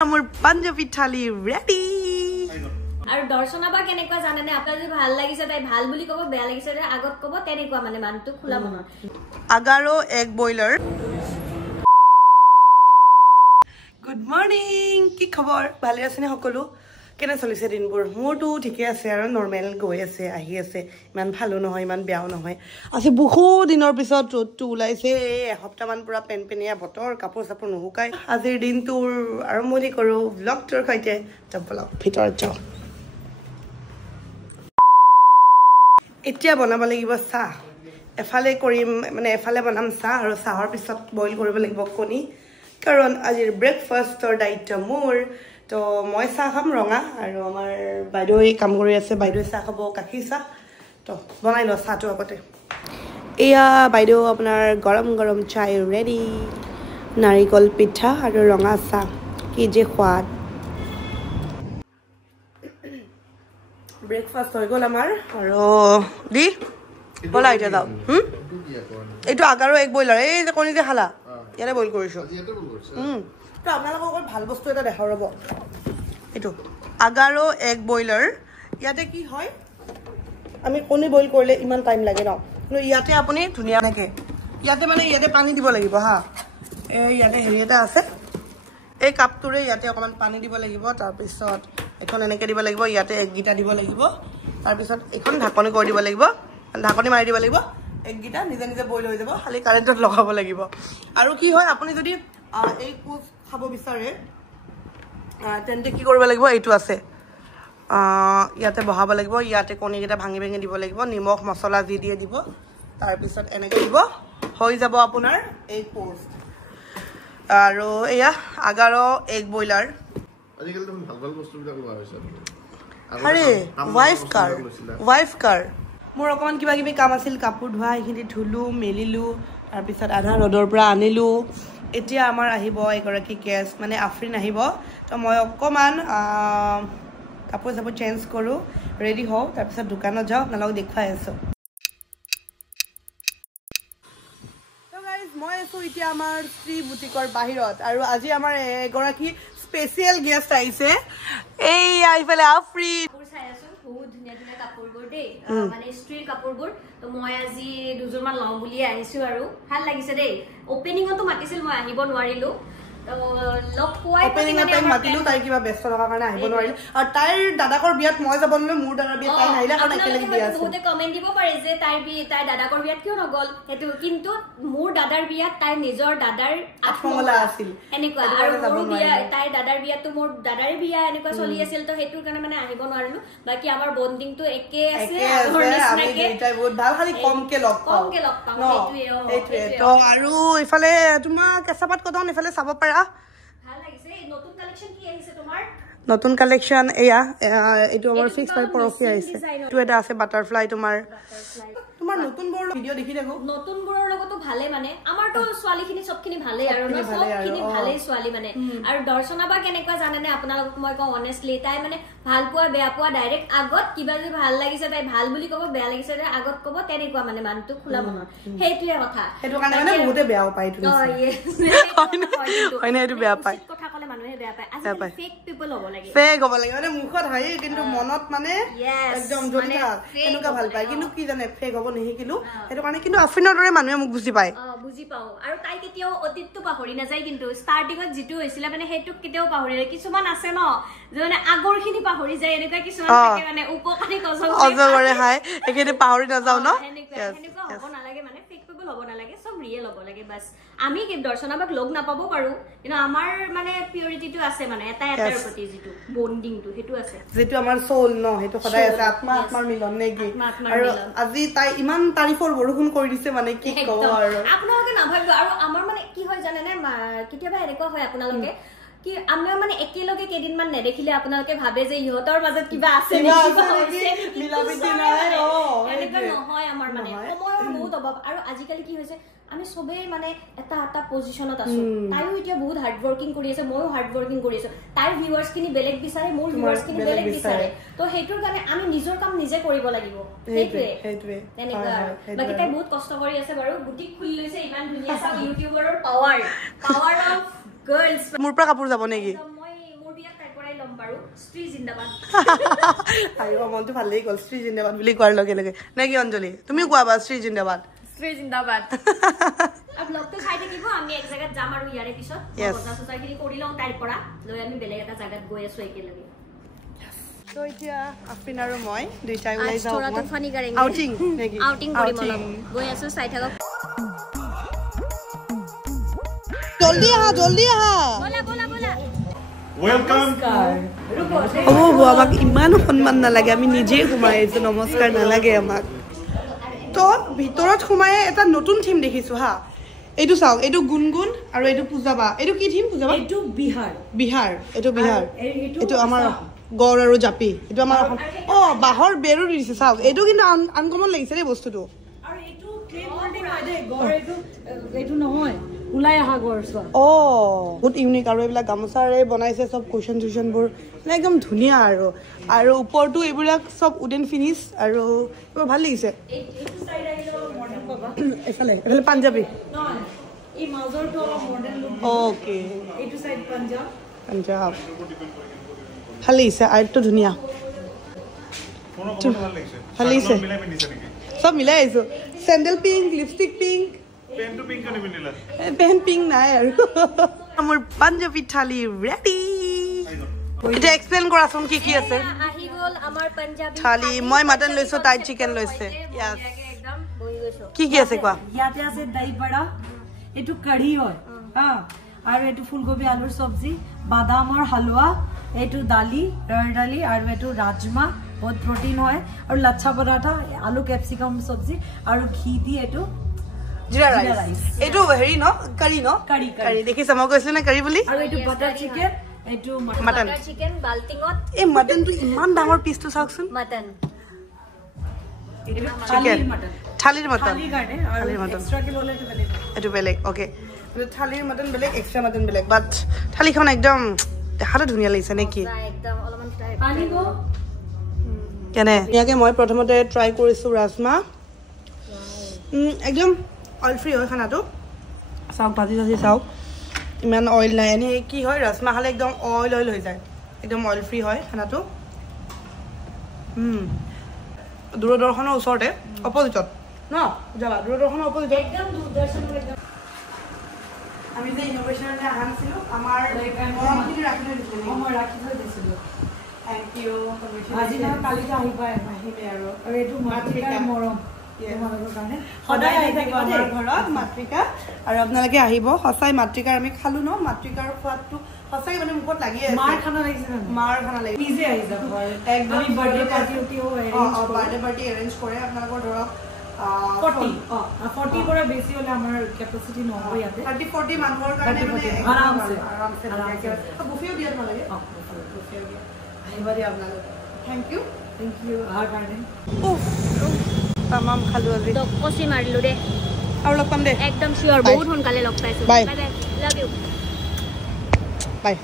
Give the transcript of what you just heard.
Amor Punjabi thali ready. আৰু দৰ্শনা বা কেনেকুৱা জানেনে আপোনাৰ যদি ভাল লাগিছে তাই ভাল বুলি কব বেয়া লাগিছে তাই আগত কব তেনেকুৱা মানে মানুহটো খোলা মনৰ Agaro egg boiler. Good morning. কি খবৰ ভালে আছে নে সকলো কেনে চলিছে দিনবোৰ মোৰটো ঠিকে আছে আৰু নরমাল গৈ আছে আহি আছে ইমান ভালো নহয় ইমান বেয়াও নহয় আজি বহু দিনৰ পিছত ৰ'দটো ওলাইছে এসপ্তাহ মান পুৰা পেনপেনিয়া বতৰ কাপোৰ চাপোৰ নুহুকাই আজিৰ দিনটোৰ আৰম্ভণি কৰো ব্লগটোৰ সৈতে ব্লগ ভিতৰত যাও এতিয়া বনাব লাগিব চাহ এফালে কৰিম মানে এফালে বনাম চাহ আৰু চাহৰ পিছত বইল কৰিব লাগিব কণী কাৰণ আজিৰ ব্ৰেকফাষ্টৰ দায়িত্ব মোৰ তো মই চাহ খাম ৰঙা আৰু আমাৰ বাইদেউই কাম কৰি আছে বাইদেউই চাহ খাব গাখীৰ চাহ তো বনাই লওঁ চাহটো আগতে এয়া বাইদেউ আপোনাৰ গৰম গৰম চাই ৰেডি নাৰিকল পিঠা আৰু ৰঙা চাহ কি যে সোৱাদ ব্ৰেকফাষ্ট হৈ গ'ল আমাৰ আৰু দি বলা এতিয়া যাও এইটো আগাৰো এক বইলাৰ এই যে কণী যে খালা ইয়াতে বইল কৰিছো তো আপোনালোকক ভাল বস্তু এটা দেখাও ৰ'ব এইটো আগাৰো এক বইলাৰ ইয়াতে কি হয় আমি কণী বইল কৰিলে ইমান টাইম লাগে ন কিন্তু ইয়াতে আপুনি ধুনীয়াকে ইয়াতে মানে ইয়াতে পানী দিব লাগিব হা এই ইয়াতে হেৰি এটা আছে এই কাপটোৰে ইয়াতে অকমান পানী দিব লাগিব তাৰপিছত এখন এনেকে দিব লাগিব ইয়াতে একগিটা দিব লাগিব তাৰপিছত এখন ঢাকনি কৰি দিব লাগিব ঢাকনি মাৰি দিব লাগিব একগিটা নিজে নিজে বইল হৈ যাব খালি কাৰেণ্টত লগাব লাগিব আৰু কি হয় আপুনি যদি এই কুচ খাব বিচাৰে তেন্তে কি কৰিব লাগিব এইটো আছে ইয়াতে বহাব লাগিব ইয়াতে কণীকেইটা ভাঙি ভাঙি দিব লাগিব নিমখ মছলা যি দিয়ে দিব তাৰপিছত এনেকে দিব হৈ যাব আপোনাৰ এই কুচ আৰু এয়া আগাৰো এগ বইলাৰ আজিকালি তুমি ভাল ভাল বস্তুবিলাক লোৱা হৈছে আৰে ওয়াইফ কাৰ মোৰ অকমান কিবা কিবি কাম আছিল কাপোৰ ধোৱা এইখিনি ধুলো মেলিলো তাৰপিছত আধা ৰ'দৰ পৰা আনিলো এতিয়া আমাৰ আহিব এগৰাকী গেষ্ট মানে আফৰিন আহিব তো মই অকমান কাপোৰ চাপোৰ চেঞ্জ কৰো ৰেডি হওঁ তাৰপিছত দোকানত যাওঁ আপোনালোকক দেখুৱাই আছো তো গাইজ মই আছো এতিয়া আমাৰ শ্ৰী বুটিকৰ বাহিৰত আৰু আজি আমাৰ এগৰাকী স্পেশাল গেষ্ট আহিছে এই আইফালে আফৰিন বহুত ধুনীয়া ধুনীয়া কাপোৰবোৰ দেই মানে ষ্ট্ৰীট কাপোৰবোৰ তো মই আজি দুজনমান লওঁ বুলি আহিছো আৰু ভাল লাগিছে দেই ওপেনিঙতো মাতিছিল মই আহিব নোৱাৰিলো তো লগ পোৱাই ওপেনিঙত মাতিলো তাই কিবা ব্যস্ত থকাৰ কাৰণে আহিব নোৱাৰিল আৰু তাইৰ দাদাকৰ বিয়াত মই যাব নোৱাৰিলো মোৰ দাদাৰ বিয়াত তাই নাহিলে কাৰণ একেলগে বিয়া আছে বহুতে কমেন্ট দিব পাৰে যে তাই দাদাকৰ বিয়াত কিয় নগল হেতু কিন্তু মোৰ দাদাৰ বিয়াত তাই নিজৰ দাদাৰ আত্মমলা আছিল এনেকুৱা আৰু মোৰ বিয়া তাইৰ দাদাৰ বিয়াতো মোৰ দাদাৰ বিয়া এনেকুৱা চলি আছিল তো হেতুৰ কাৰণে মানে আহিব নোৱাৰিলো বাকি আমাৰ বন্ডিংটো একে আছে আৰু নিচিনাকে আমি বহুত ভাল খালি কমকে লগ পাওঁ এইটোৱে তো আৰু ইফালে তোমাৰ কেঁচাপাত কদন ইফালে চাব পাৰা ভাল লাগিছে নতুন কালেকশন কি আহিছে তোমাৰ নতুন কালেকশন এয়া এইটো আমাৰ 6 পৰফি আহিছে এইটো এটা আছে বাটাৰফ্লাই তোমাৰ নতুন বোৰ ভিডিও দেখি দেখো নতুন বোৰৰ লগতো ভালে মানে আমাৰটো ছোৱালীখিনি সবখিনি ভালে আৰু সবখিনি ভালে ছোৱালী মানে আৰু দৰ্শনা বা কেনেকুৱা জানেনে আপোনালোকক মই কওঁ অনেষ্টলি তাই মানে ভাল পোৱা বেয়া পোৱা ডাইৰেক্ট আগত কিবা যদি ভাল লাগিছে তাই ভাল বুলি কব বেয়া লাগিছে তাই আগত কব তেনেকুৱা মানে মানুহটো খোলা মনৰ সেইটোৱে কথা সেইটো কাৰণে মানে বহুতে বেয়াও পায় তুমি হয়নে এইটো বেয়া পায় কথা কলে মানুহে বেয়া পায় আজি ফেক পিপল হ'ব লাগে মানে মুখত হাঁহি কিন্তু মনত মানে একদম জলিকা এনেকুৱা ভাল পায় কিন্তু কি জানে ফেক হ'ব নিহিকিলো সেইটো কাৰণে কিন্তু আফৰিনৰ দৰে মানুহে মোক বুজি পায় বুজি পাও আৰু তাই কেতিয়াও অতীতটো পাহৰি নাযায় কিন্তু ষ্টাৰ্টিঙত যেটো হৈছিল মানে হেতু কেতিয়াও পাহৰি নাযায় কিছুমান আছে ন যে মানে আগৰখিনি পাহৰি যায় এনেকুৱা কিছুমান থাকে মানে উপকাৰী অজগৰে হাই একেতে পাহৰি নাযাও ন এনেকুৱা হ'ব নালাগে মানে ফেক পিপল হ'ব নালাগে সব ৰিয়েল হ'ব লাগে বাস আমি কি দৰ্শনাবাক লগ নাপাব পাৰো কিন্তু আমাৰ মানে পিউৰিটিটো আছে মানে এটাৰ প্ৰতি যেটো বন্ডিংটো হেতু আছে যেটো আমাৰ সোল ন হেতু সদায় আছে আত্মাৰ মিলন নেকি আৰু আজি তাই ইমান তাৰিফৰ বৰষুণ কৰি দিছে মানে কি কও আৰু আপোনালোকে নাভাবিব আৰু আমাৰ মানে কি হয় জানে না কেতিয়াবা এনেকুৱা হয় আপোনালোকে কি আমৰা মানে একেলগে কেদিনমান নেদেখিলে আপোনালোকে ভাবে যে ইহতৰ মাজত কিবা আছে নেকি মিলাবিতি নাই এনেকুৱা নহয় আমাৰ মানে সময়ৰ বহুত অভাৱ আৰু আজিকালি কি হৈছে আমি সবে মানে এটা পজিশনত আছো তাইও এতিয়া বহুত হাৰ্ড ওয়াৰ্কিং কৰি আছে ময়ো হাৰ্ড ওয়াৰ্কিং কৰি আছো তাইৰ ভিউয়াৰ্স কিনি বেলেগ বিচাৰে মোৰ ভিউয়াৰ্স কিনি বেলেগ বিচাৰে তো হেতুৰ কাৰণে আমি নিজৰ কাম নিজে কৰিব লাগিব হেতুৱে তেনেকুৱা বাকি তাই বহুত কষ্ট কৰি আছে বাৰু গুটি খুলি লৈছে ইমান ধুনীয়া সব ইউটিউবাৰৰ পাৱাৰ অফ গাৰ্লছ মোৰ পৰা কাপোৰ যাব নেকি পাৰো শ্ৰী জিন্দাবাদ আৰু মনটো ভালেই গ'ল শ্ৰী জিন্দাবাদ বুলি কোৱাৰ লগে লগে নে কি অঞ্জলি তুমিও কোৱা বা শ্ৰী জিন্দাবাদ শ্ৰী জিন্দাবাদ আৰু লগটো খাই থাকিব আমি এক জায়গাত যাম আৰু ইয়াৰে পিছত বজাৰ চজাৰখিনি কৰি লওঁ তাইৰ পৰা লৈ আমি বেলেগ এটা জায়গাত গৈ আছো একেলগে তো এতিয়া আফ্ৰিন আৰু মই দুইটাই ওলাই যাওঁ থোৰা তুফানি কৰেंगे আউটিং নেকি আউটিং কৰিম অলপ গৈ আছো চাই থাকক জলদি আহা বলা বলা বলা Welcome. আমাক ইমান সন্মান নালাগে আমি নিজেই সোমাই আহিছো নমস্কাৰ নালাগে আমাক তো ভিতৰত সোমাই এটা নতুন থিম দেখিছো হা এইটো চাওক এইটো গুণগুণ আৰু এইটো পূজাবা এইটো কি থিম পূজাবা এইটো বিহাৰ এইটো বিহাৰ এইটো আমাৰ গড় আৰু জাপি এইটো আমাৰ বাঁহৰ বেৰো দিছে চাওক এইটো কিন্তু আনকমন লাগিছে দেই বস্তুটো আৰু এইটো ক্লে মল্ডিং হয় দে গড় এইটো নহয় উলাই আহা গড় চোৱা বহুত ইউনিক আৰু এইবিলাক গামোচাৰে বনাইছে চব কুৱেশ্যনবোৰ মানে একদম ধুনীয়া আৰু ওপৰটো এইবিলাক চব উডেন ফিনিছ আৰু ভাল লাগিছে এইটো সাইড আহিলে মডাৰ্ন পাবা এইফালে পাঞ্জাবী নহয় এই মাজৰটো অলপ মডাৰ্ন লুক অ'কে এইটো সাইড পাঞ্জাব পাঞ্জাব ভাল লাগিছে আৰ্টটো ধুনীয়া ভাল লাগিছে চব মিলাই আহিছো sandal pink lipstick pink pen pink নাই আৰু মোৰ পাঞ্জাবী থালি ৰেডি এতিয়া এক্সপ্লেইন কৰাচোন কি কি আছে আহি গল আমাৰ পাঞ্জাবী থালি মই মটন লৈছো তাই চিকেন লৈছে ইয়াস একদম বহি গৈছো কি আছে কোৱা ইয়াতে আছে দহি বড়া এইটো কঢ়ি হয় হা আৰু এইটো ফুলকবি আলুৰ চব্জি বাদামৰ হালৱা এইটো দালি ৰহৰ দালি আৰু এইটো ৰাজমা বহুত প্ৰটিন হয় আৰু লাচ্ছা পৰাঠা আলু কেপচিকাম চব্জি আৰু ঘি দি এইটো জিৰা ৰাইচ এইটো হেৰি ন কাৰী ন কাৰী দেখিছা মই কৈছিলো না কাৰী বুলি আৰু এইটো বাটাৰ চিকেন এইটো মটন চিকেন বাল্টিঙত এই মটনটো ইমান ডাঙৰ পিচটো চাওকচোন মটন চিকেন থালিৰ মটন থালিৰ মটন এক্সট্ৰাকে ললে এইটো বেলেগ অ'কে থালিৰ মটন বেলেগ এক্সট্ৰা মটন বেলেগ বাট থালিখন একদম দেখাটো ধুনীয়া লাগিছে নে কি একদম অলপমান আনিব কেনে ইয়াকে মই প্ৰথমতে ট্ৰাই কৰিছোঁ ৰাজমা একদম অইল ফ্ৰী হয় খানাটো চাওক ভাজি চাওক ইমান অইল নাই এনেই কি হয় ৰাজমা খালে একদম অইল হৈ যায় একদম অইল ফ্ৰী হয় খানাটো দূৰদৰ্শনৰ ওচৰতে অপজিটত ন যাবা দূৰদৰ্শনৰ অপজিটত একদম দূৰদৰ্শনৰ একদম আমি যে ইনোভেশ্যনলৈ অহা নাছিলোঁ আমাৰ মৰমখিনি ৰাখি থৈ দিছিলোঁ মই ৰাখি থৈ দিছিলোঁ থেংক ইউ আজি নহয় কালিতো আহিবা আহিলে আৰু এইটো মাতৃকাৰ মৰম তোমালোকৰ কাৰণে সদায় আহি থাকিব আমাৰ ঘৰত মাতৃকা আৰু আপোনালোকে আহিব সঁচাই মাতৃকাৰ আমি খালো ন মাতৃকাৰ সোৱাদটো সঁচাই মানে মুখত লাগি আছে মাৰ খানা লাগিছে মাৰ খানা লাগিছে নিজে আহি যাব একদম বাৰ্থডে পাৰ্টি এৰেঞ্জ কৰে আপোনালোকৰ ধৰক 40 পৰা বেছি হলে আমাৰ কেপাচিটি নহয় ইয়াতে 30-40 মানুহৰ কাৰণে মানে আৰামছে বুফেও দিয়া নালাগে আহিব দিয়া আপোনালোকে থেংক ইউ আহাৰ কাৰণে তামাম খালো আজি কচি মাৰিলো দে আৰু লগ পাম দে একদম চিয়ৰ বহুত সোনকালে লগ পাইছো বাই লাভ ইউ বাই